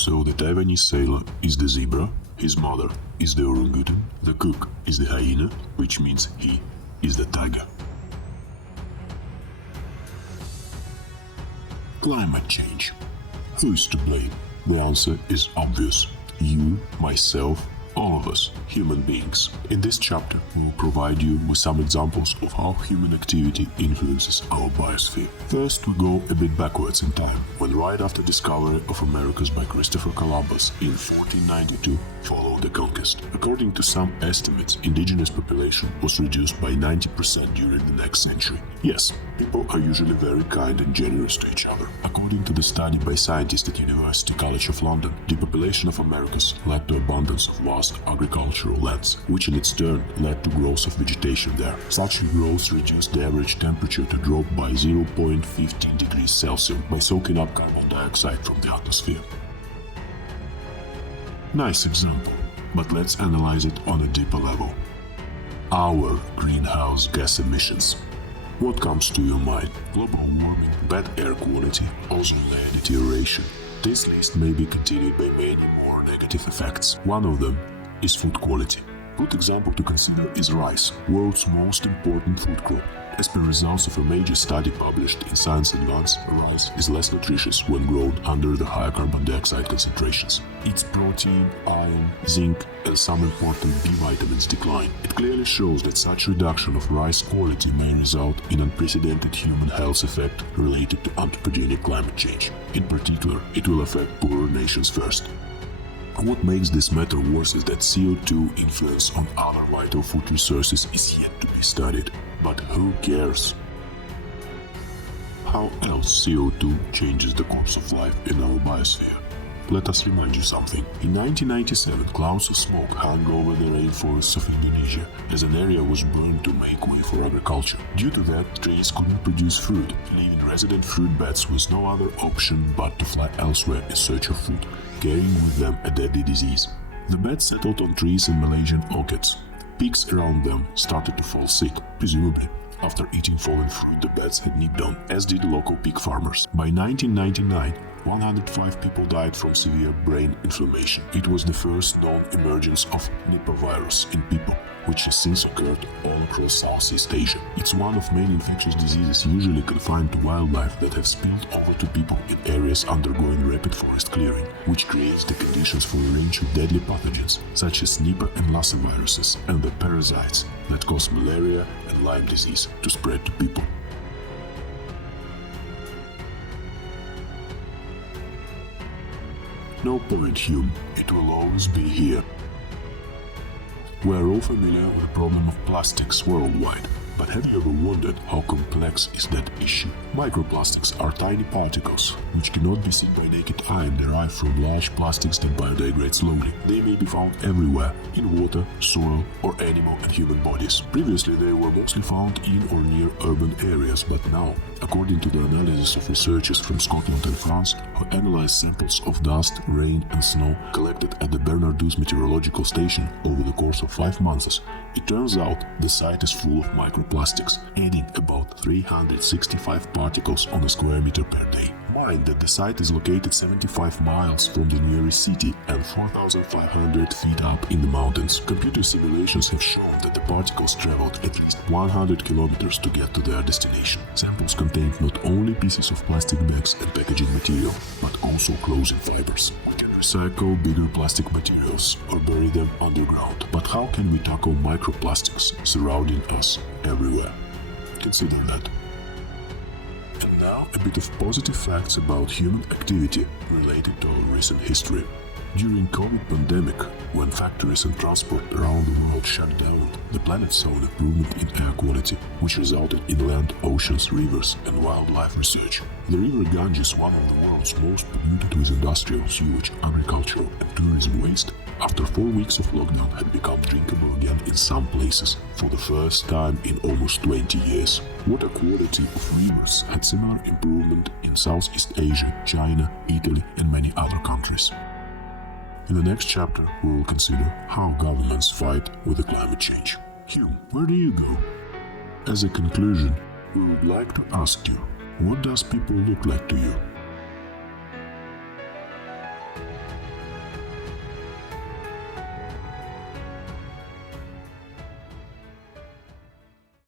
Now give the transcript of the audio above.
So the Taiwanese sailor is the zebra, his mother is the orangutan, the cook is the hyena, which means he is the tiger. Climate change. Who is to blame? The answer is obvious. You, myself, all of us, human beings. In this chapter, we will provide you with some examples of how human activity influences our biosphere. First, we go a bit backwards in time, when right after discovery of Americas by Christopher Columbus in 1492 followed the conquest. According to some estimates, indigenous population was reduced by 90% during the next century. Yes, people are usually very kind and generous to each other. According to the study by scientists at University College of London, depopulation of Americas led to abundance of vast agricultural lands, which in its turn led to growth of vegetation there. Such growth reduced the average temperature to drop by 0.15 degrees Celsius by soaking up carbon dioxide from the atmosphere. Nice example, but let's analyze it on a deeper level. Our greenhouse gas emissions. What comes to your mind? Global warming, bad air quality, ozone layer deterioration. This list may be continued by many more negative effects. One of them is food quality. Good example to consider is rice, world's most important food crop. As per results of a major study published in Science Advance, rice is less nutritious when grown under the higher carbon dioxide concentrations. Its protein, iron, zinc, and some important B vitamins decline. It clearly shows that such reduction of rice quality may result in unprecedented human health effect related to anthropogenic climate change. In particular, it will affect poorer nations first. What makes this matter worse is that CO2 influence on other vital food resources is yet to be studied. But who cares? How else CO2 changes the course of life in our biosphere? Let us remind you something. In 1997, clouds of smoke hung over the rainforests of Indonesia as an area was burned to make way for agriculture. Due to that, trees couldn't produce fruit, leaving resident fruit bats with no other option but to fly elsewhere in search of food, carrying with them a deadly disease. The bats settled on trees in Malaysian orchards. Pigs around them started to fall sick, presumably after eating fallen fruit the bats had nipped on, as did local pig farmers. By 1999, 105 people died from severe brain inflammation. It was the first known emergence of Nipah virus in people, which has since occurred all across Southeast Asia. It's one of many infectious diseases usually confined to wildlife that have spilled over to people in areas undergoing rapid forest clearing, which creates the conditions for a range of deadly pathogens, such as Nipah and Lassa viruses, and the parasites that cause malaria and Lyme disease to spread to people. No point, Hume, it will always be here. We are all familiar with the problem of plastics worldwide, but have you ever wondered how complex is that issue? Microplastics are tiny particles, which cannot be seen by naked eye and derive from large plastics that biodegrade slowly. They may be found everywhere, in water, soil, or animal and human bodies. Previously, they were mostly found in or near urban areas, but now, according to the analysis of researchers from Scotland and France, who analyzed samples of dust, rain, and snow collected at the Bernardus meteorological station over the course of 5 months, it turns out the site is full of microplastics, adding about 365 particles on a square meter per day. Mind that the site is located 75 miles from the nearest city and 4,500 feet up in the mountains. Computer simulations have shown that the particles traveled at least 100 kilometers to get to their destination. Samples contained not only pieces of plastic bags and packaging material, but also clothing fibers. We can recycle bigger plastic materials or bury them underground. But how can we tackle microplastics surrounding us everywhere? Consider that. And now a bit of positive facts about human activity related to our recent history. During COVID pandemic, when factories and transport around the world shut down, the planet saw an improvement in air quality, which resulted in land, oceans, rivers, and wildlife research. The river Ganges, one of the world's most polluted with industrial sewage, agricultural, and tourism waste, after 4 weeks of lockdown had become drinkable again in some places for the first time in almost 20 years. Water quality of rivers had similar improvement in Southeast Asia, China, Italy, and many other countries. In the next chapter, we will consider how governments fight with the climate change. Hume, where do you go? As a conclusion, we would like to ask you, what does people look like to you?